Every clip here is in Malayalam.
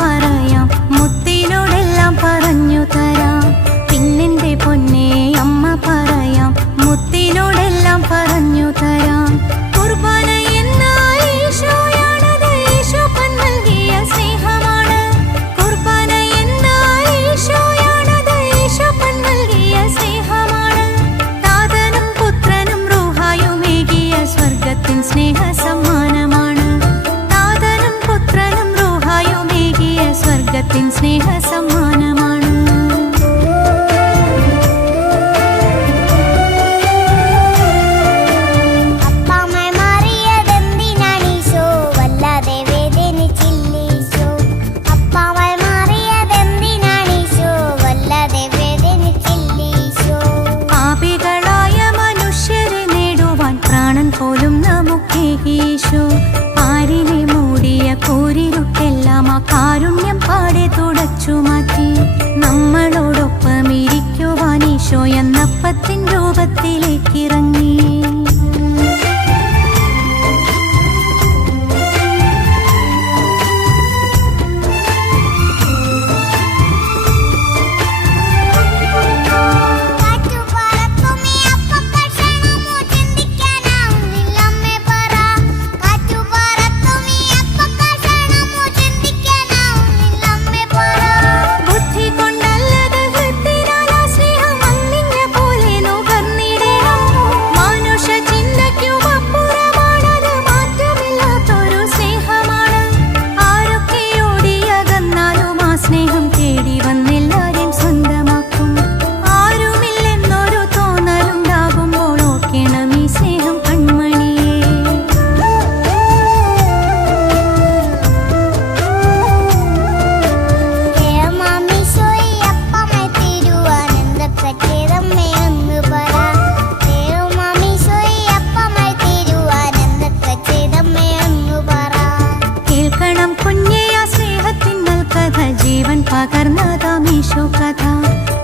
പറയാം, മുത്തിനോടെല്ലാം പറഞ്ഞു തരാം. പിന്നെന്റെ പൊന്നേ അമ്മ പറയാം, മുത്തിനോടെല്ലാം പറഞ്ഞു തരാം. കുർബാന എന്നാൽ ഈശോയാണത്, ഈശോപ്പൻ നൽകിയ സ്നേഹമാണ്. കുർബാന എന്നാൽ ഈശോയാണത്, ഈശോപ്പൻ നൽകിയ സ്നേഹമാണ്. താതനും പുത്രനും റൂഹായുമേകിയ സ്വർഗത്തിൻ സ്നേഹ സമ്മാനമാണ്. താതനും പുത്രനും റൂഹായുമേകിയ സ്വർഗത്തിൻ സ്നേഹ സമ്മാനമാണ്. പോലും നമുക്കേകീശോ ആരിനെ മൂടിയ കൂരിരുട്ടെല്ലാം ആ കാരുണ്യം പാടെ തുടച്ചു മാറ്റി. നമ്മളോടൊപ്പം ഇരിക്കുവാൻ ഈശോ എന്നപ്പത്തിൻ രൂപത്തിലേക്കിറങ്ങി.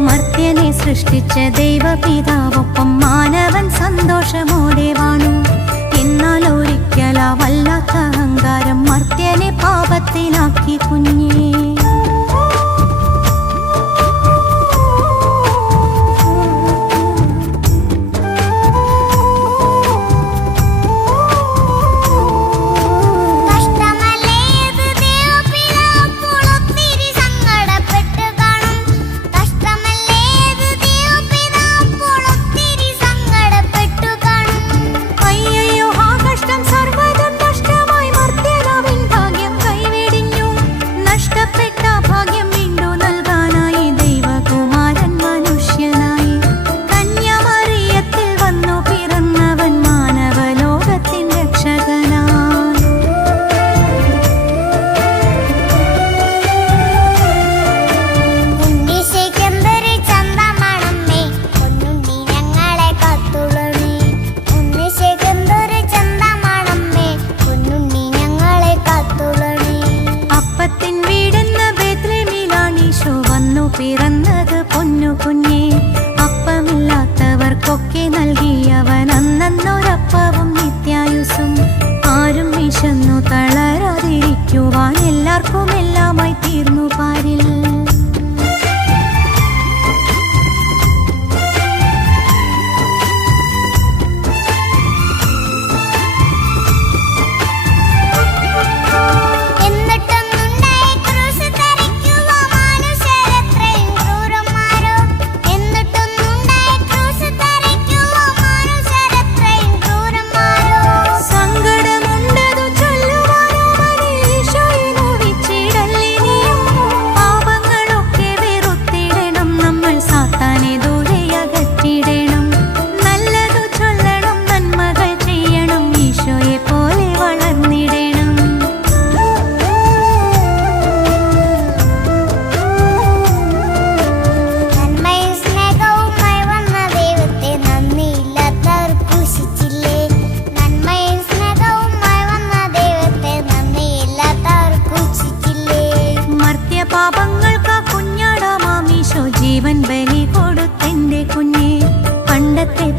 മർത്യനെ സൃഷ്ടിച്ച ദൈവപിതാവൊപ്പം മാനവൻ സന്തോഷമോടെ വാണു. എന്നാൽ ഒരിക്കലാ വല്ലാത്ത അഹങ്കാരം മർത്യനെ പാപത്തിലാക്കി കുഞ്ഞേ. പിറന്നത് പൊന്നു കുഞ്ഞേ, അപ്പമില്ലാത്തവർക്കൊക്കെ നൽകിയവൻ അന്നൊരപ്പവും നിത്യായുസും. ആരും വിശന്നു തളരാതിരിക്കുവാൻ എല്ലാവർക്കും എല്ലാമായി തീർന്നു പാരിൽ.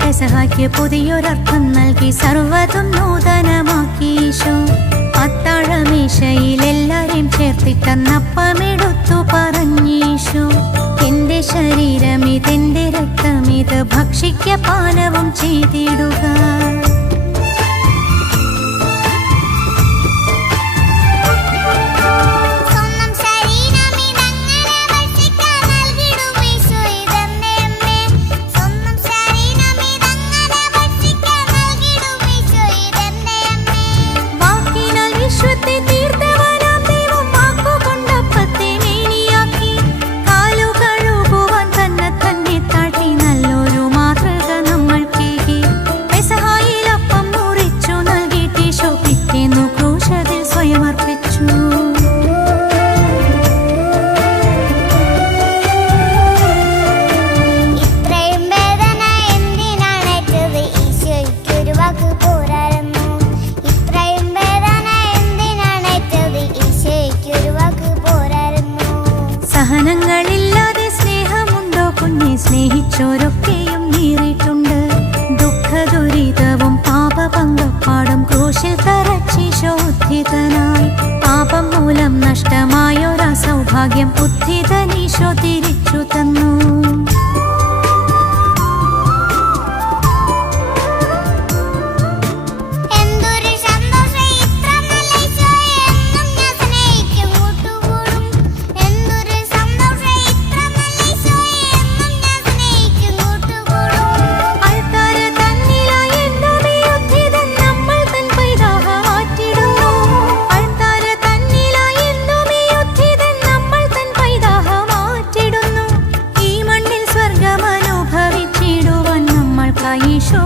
പെസഹായ്ക്ക് പുതിയൊരർത്ഥം നൽകി സർവ്വതും നൂതനമാക്കി ഈശോ. അത്താഴമേശയിലെല്ലാരെയും ചേർത്തിട്ടന്നപ്പമെടുത്തു പറഞ്ഞീശു, എന്റെ ശരീരമിതെന്റെ രക്തമിത്, ഭക്ഷിക്ക പാനവും ചെയ്തിടുക. സഹനങ്ങളില്ലാതെ സ്നേഹമുണ്ടോ കുഞ്ഞെ, സ്നേഹിച്ചോരൊക്കെയും നീറിയിട്ടുണ്ട്. ദുഃഖദുരിതവും പാപപങ്കപ്പാടും ക്രൂശിൽ തറച്ചീശോദ്ധിതനായി. പാപം മൂലം നഷ്ടമായൊരാ സൗഭാഗ്യം ഉദ്ധിതനീശോ തിരിച്ചു തന്നു. ഈശോ